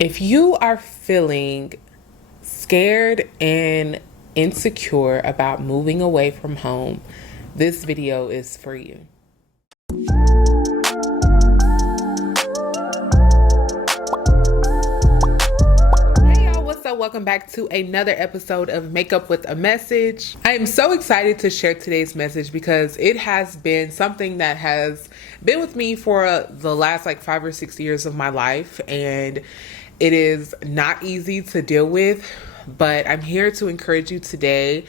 If you are feeling scared and insecure about moving away from home, this video is for you. Hey y'all, what's up? Welcome back to another episode of Makeup with a Message. I am so excited to share today's message because it has been something that has been with me for the last 5 or 6 years of my life, and it is not easy to deal with, but I'm here to encourage you today.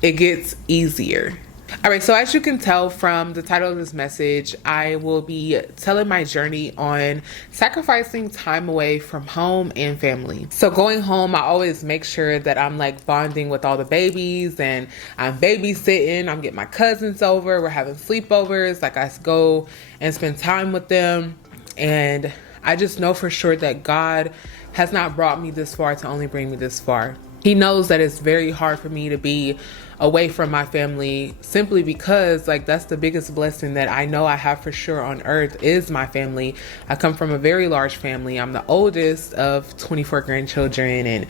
It gets easier. All right, so as you can tell from the title of this message, I will be telling my journey on sacrificing time away from home and family. So going home, I always make sure that I'm bonding with all the babies and I'm babysitting. I'm getting my cousins over. We're having sleepovers. I go and spend time with them. And I just know for sure that God has not brought me this far to only bring me this far. He knows that it's very hard for me to be away from my family simply because that's the biggest blessing that I know I have for sure on earth is my family. I come from a very large family. I'm the oldest of 24 grandchildren and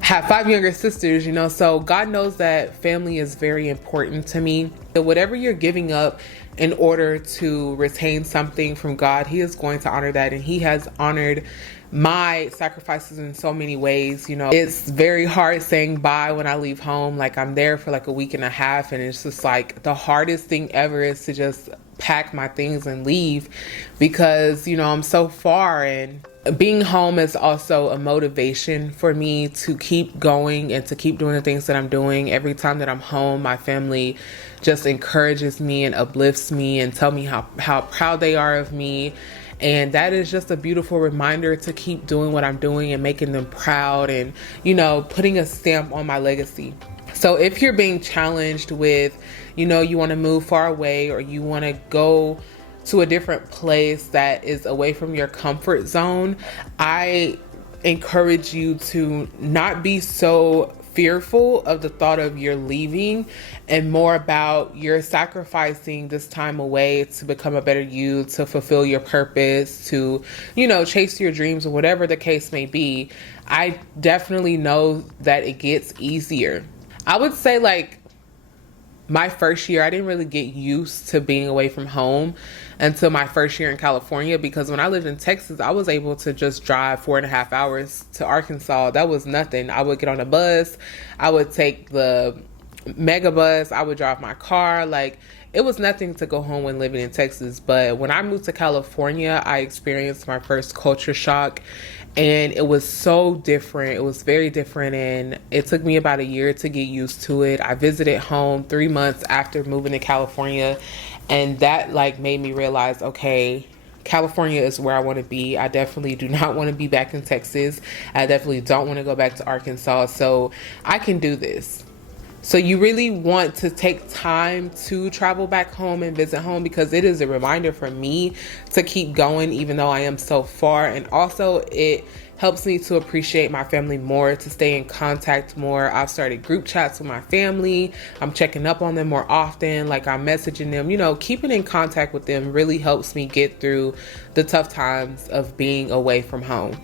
have 5 younger sisters, so God knows that family is very important to me. So whatever you're giving up in order to retain something from God, He is going to honor that, and He has honored my sacrifices in so many ways. It's very hard saying bye when I leave home. I'm there for a week and a half, and it's just the hardest thing ever is to just pack my things and leave because I'm so far, and being home is also a motivation for me to keep going and to keep doing the things that I'm doing. Every time that I'm home, my family just encourages me and uplifts me and tell me how proud they are of me. And that is just a beautiful reminder to keep doing what I'm doing and making them proud and, putting a stamp on my legacy. So if you're being challenged with, you want to move far away or you want to go to a different place that is away from your comfort zone, I encourage you to not be so fearful of the thought of you're leaving and more about you're sacrificing this time away to become a better you, to fulfill your purpose, to, chase your dreams or whatever the case may be. I definitely know that it gets easier. I would say my first year, I didn't really get used to being away from home until my first year in California, because when I lived in Texas, I was able to just drive 4.5 hours to Arkansas. That was nothing. I would get on a bus. I would take the mega bus. I would drive my car. It was nothing to go home when living in Texas. But when I moved to California, I experienced my first culture shock. And it was so different. It was very different. And it took me about a year to get used to it. I visited home 3 months after moving to California. And that made me realize, okay, California is where I want to be. I definitely do not want to be back in Texas. I definitely don't want to go back to Arkansas. So I can do this. So you really want to take time to travel back home and visit home, because it is a reminder for me to keep going even though I am so far. And also it helps me to appreciate my family more, to stay in contact more. I've started group chats with my family. I'm checking up on them more often. I'm messaging them, keeping in contact with them really helps me get through the tough times of being away from home.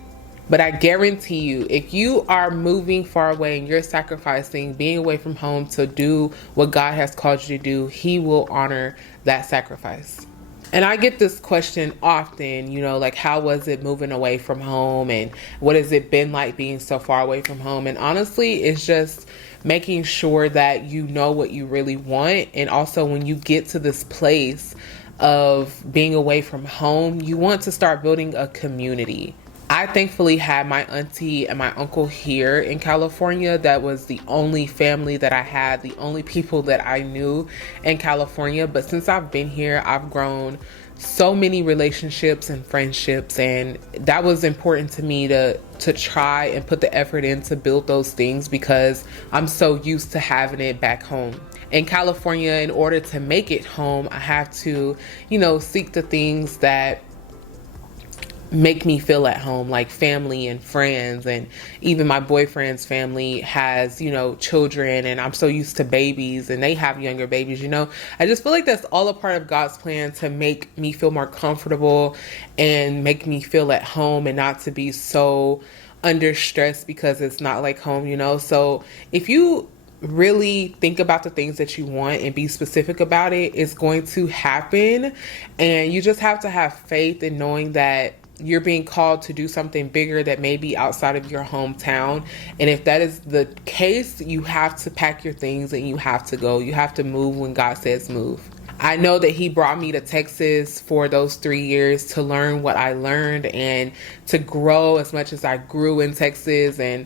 But I guarantee you, if you are moving far away and you're sacrificing being away from home to do what God has called you to do, He will honor that sacrifice. And I get this question often, how was it moving away from home and what has it been like being so far away from home? And honestly, it's just making sure that you know what you really want. And also when you get to this place of being away from home, you want to start building a community. I thankfully had my auntie and my uncle here in California. That was the only family that I had, the only people that I knew in California. But since I've been here, I've grown so many relationships and friendships, and that was important to me to try and put the effort in to build those things because I'm so used to having it back home. In California, in order to make it home, I have to, seek the things that make me feel at home, like family and friends. And even my boyfriend's family has, you know, children, and I'm so used to babies and they have younger babies, you know. I just feel like that's all a part of God's plan to make me feel more comfortable and make me feel at home and not to be so under stress because it's not like home, you know. So if you really think about the things that you want and be specific about it, it's going to happen. And you just have to have faith in knowing that you're being called to do something bigger that may be outside of your hometown. And if that is the case, you have to pack your things and you have to go. You have to move when God says move. I know that he brought me to Texas for those 3 years to learn what I learned and to grow as much as I grew in Texas. And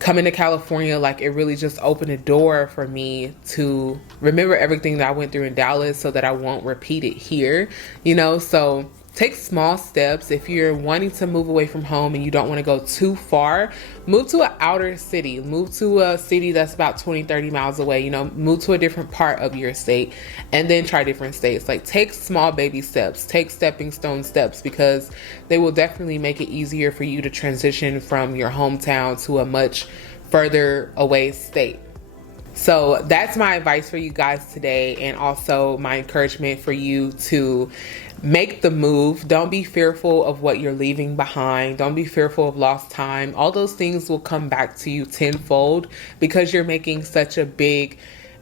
coming to California, like, it really just opened a door for me to remember everything that I went through in Dallas so that I won't repeat it here, you know. So take small steps. If you're wanting to move away from home and you don't want to go too far, move to an outer city. Move to a city that's about 20-30 miles away, you know. Move to a different part of your state and then try different states. Like, take small baby steps, take stepping stone steps, because they will definitely make it easier for you to transition from your hometown to a much further away state. So that's my advice for you guys today, and also my encouragement for you to make the move. Don't be fearful of what you're leaving behind. Don't be fearful of lost time. All those things will come back to you tenfold because you're making such a big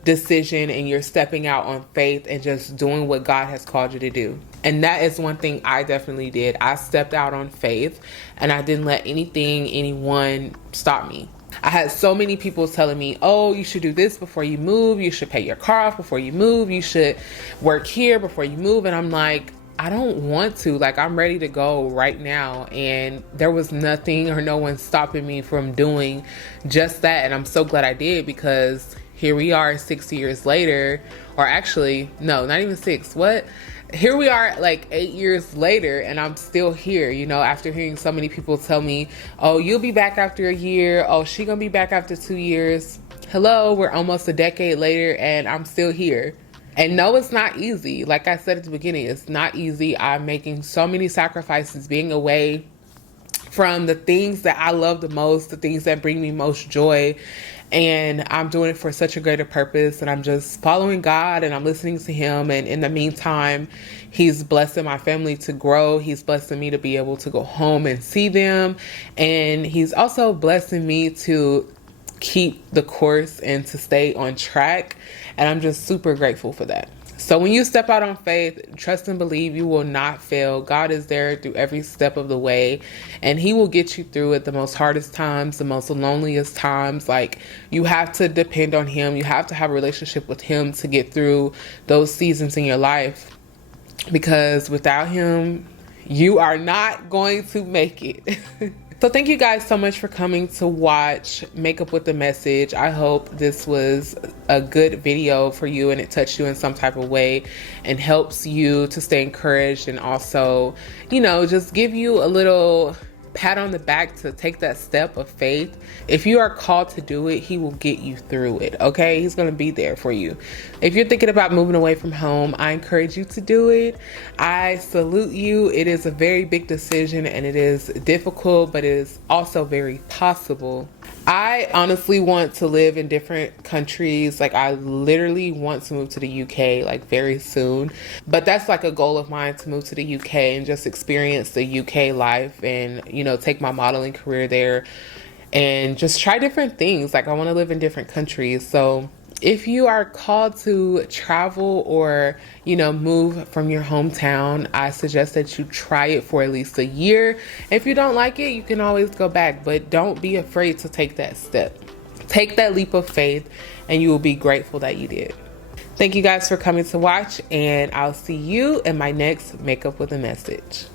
decision and you're stepping out on faith and just doing what God has called you to do. And that is one thing I definitely did. I stepped out on faith and I didn't let anyone stop me. I had so many people telling me, oh, you should do this before you move. You should pay your car off before you move. You should work here before you move. And I'm like, I don't want to. Like, I'm ready to go right now. And there was nothing or no one stopping me from doing just that. And I'm so glad I did, because here we are 6 years later, or actually, no, not even 6. What? Here we are like 8 years later and I'm still here, you know, after hearing so many people tell me, oh, you'll be back after a year. Oh, she gonna be back after 2 years. Hello, we're almost a decade later and I'm still here. And no, it's not easy. Like I said at the beginning, it's not easy. I'm making so many sacrifices being away from the things that I love the most, the things that bring me most joy. And I'm doing it for such a greater purpose, and I'm just following God and I'm listening to him. And in the meantime, he's blessing my family to grow. He's blessing me to be able to go home and see them. And he's also blessing me to keep the course and to stay on track. And I'm just super grateful for that. So when you step out on faith, trust and believe you will not fail. God is there through every step of the way, and he will get you through it, the most hardest times, the most loneliest times. Like, you have to depend on him. You have to have a relationship with him to get through those seasons in your life, because without him, you are not going to make it. So thank you guys so much for coming to watch Makeup with a Message. I hope this was a good video for you and it touched you in some type of way and helps you to stay encouraged, and also, you know, just give you a little pat on the back to take that step of faith. If you are called to do it, he will get you through it, okay? He's going to be there for you. If you're thinking about moving away from home, I encourage you to do it. I salute you. It is a very big decision and it is difficult, but it is also very possible. I honestly want to live in different countries. Like, I literally want to move to the UK like very soon, but that's like a goal of mine, to move to the UK and just experience the UK life and, you know, take my modeling career there and just try different things. Like, I want to live in different countries. So if you are called to travel or, you know, move from your hometown, I suggest that you try it for at least a year. If you don't like it, you can always go back, but don't be afraid to take that step. Take that leap of faith and you will be grateful that you did. Thank you guys for coming to watch, and I'll see you in my next Makeup with a Message.